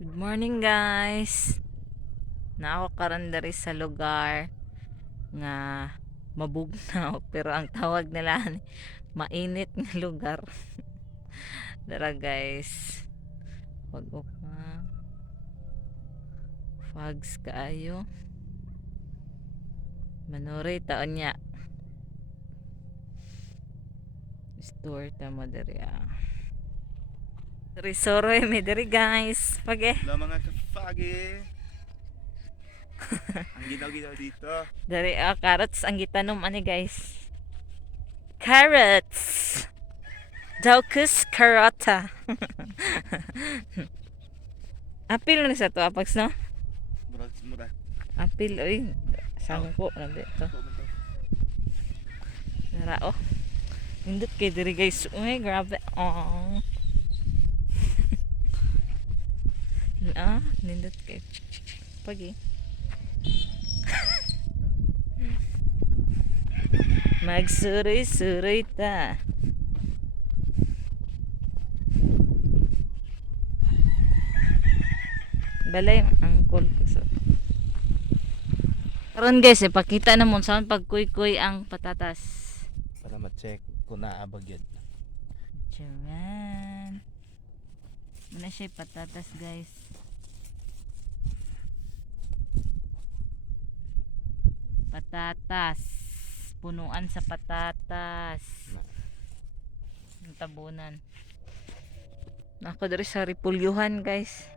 Good morning guys. Na ako karon diri sa lugar nga mabugnaw pero ang tawag nila mainit nga lugar. Dara guys. Wag ka. Fogs kaayo. Manoray taon niya. Store ta mo diri ah. Risoroy mi diri guys. Pag Hello mga kapagi. Ang ginaw-ginaw dito. dari carrots ang gitanom ani guys. Carrots. Daukus carota. Apil na sa to apags no? Murag. Apil oy. Sangko na dito. Nara oh. Nindot kay diri guys. Uy, grabe. Oh. Nindot kay. Pagi. Magsuroy-suroy ta. Balay ang angkol ko so. Karon guys, ipakita na mo saan pagkuy-kuy ang patatas. Para ma-check kung naabag yun. Charan. Muna siya patatas guys. Patatas. Punuan sa patatas. Ang tabunan. Nako diri sa ripulyuhan guys.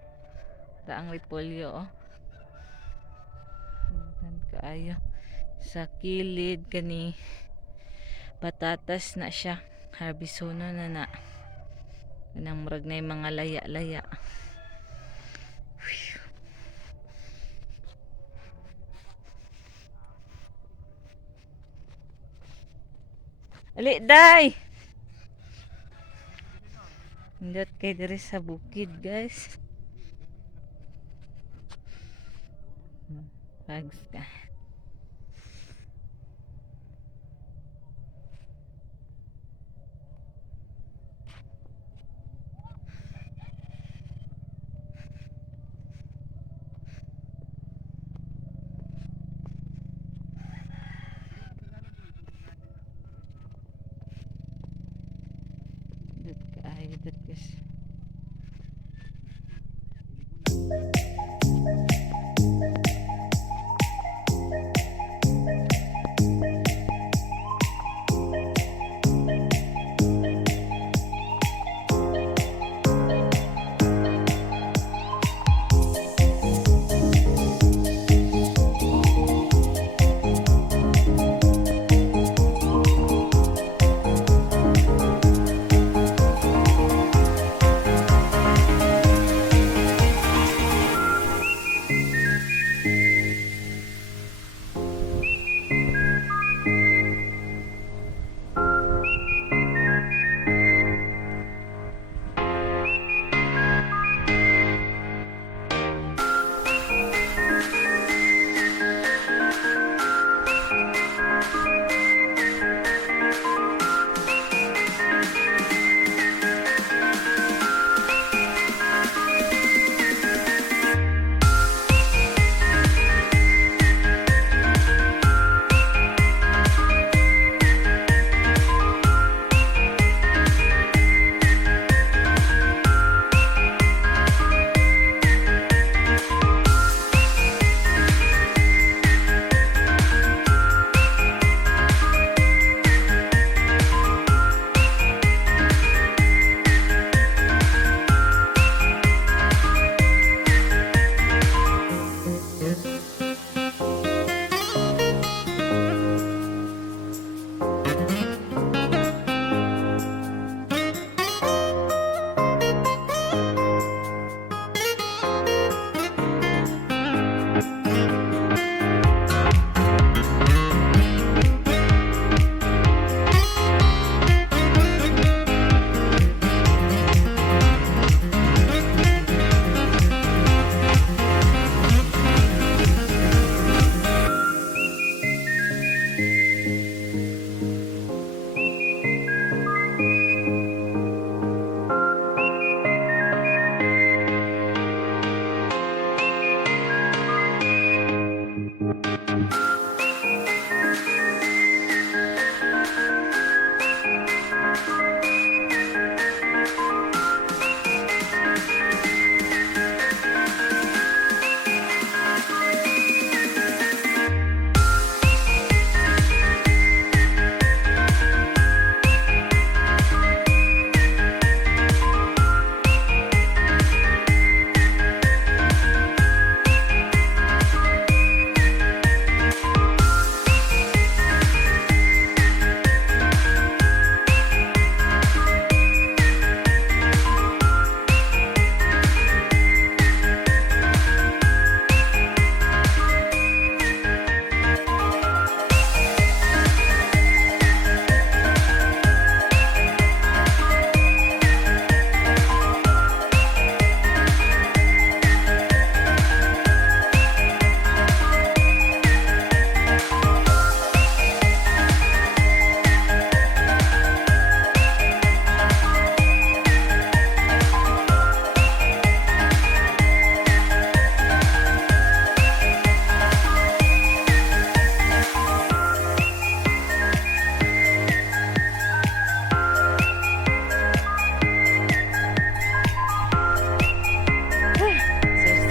Daang ripolyo oh. Kaayo sa kilid kani patatas na siya. Harbisono na. Kanang murag na yung mga laya-laya. Ali, day! Hindot kay diri sa bukid, guys. Bags ka. Hindot ka, hindot ka.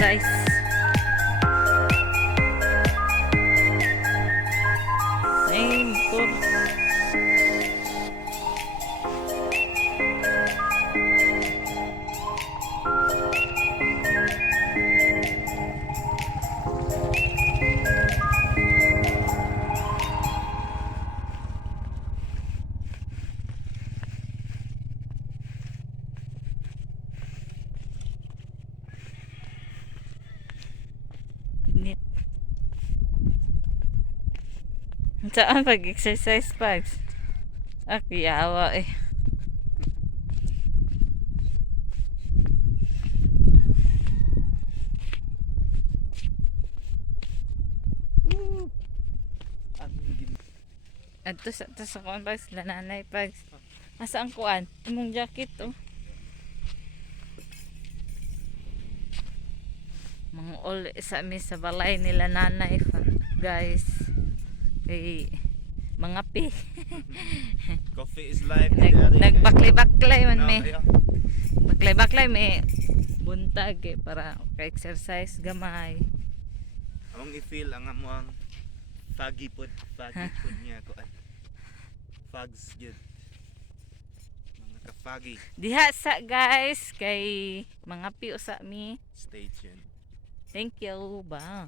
exercise. Ay, motor. Nit. Saan pag-exercise pags? Yawa eh. Ang gin... Ato sa kuan pags, lananay pags. Asa ang kuan? Imong jacket oh. Mga all sa mi sa balay nila nanay pa, guys. Kay mga pi. Coffee is life. Nagbaklay-baklay man No, me. ayo. Baklay-baklay me buntag eh, para ka-exercise gamay. Among i-feel ang amuang foggy pod niya ko. Fogs yun. Mga ka-foggy. Diha sa guys kay mga pi usa mi. Stay tuned. Thank you. Bye.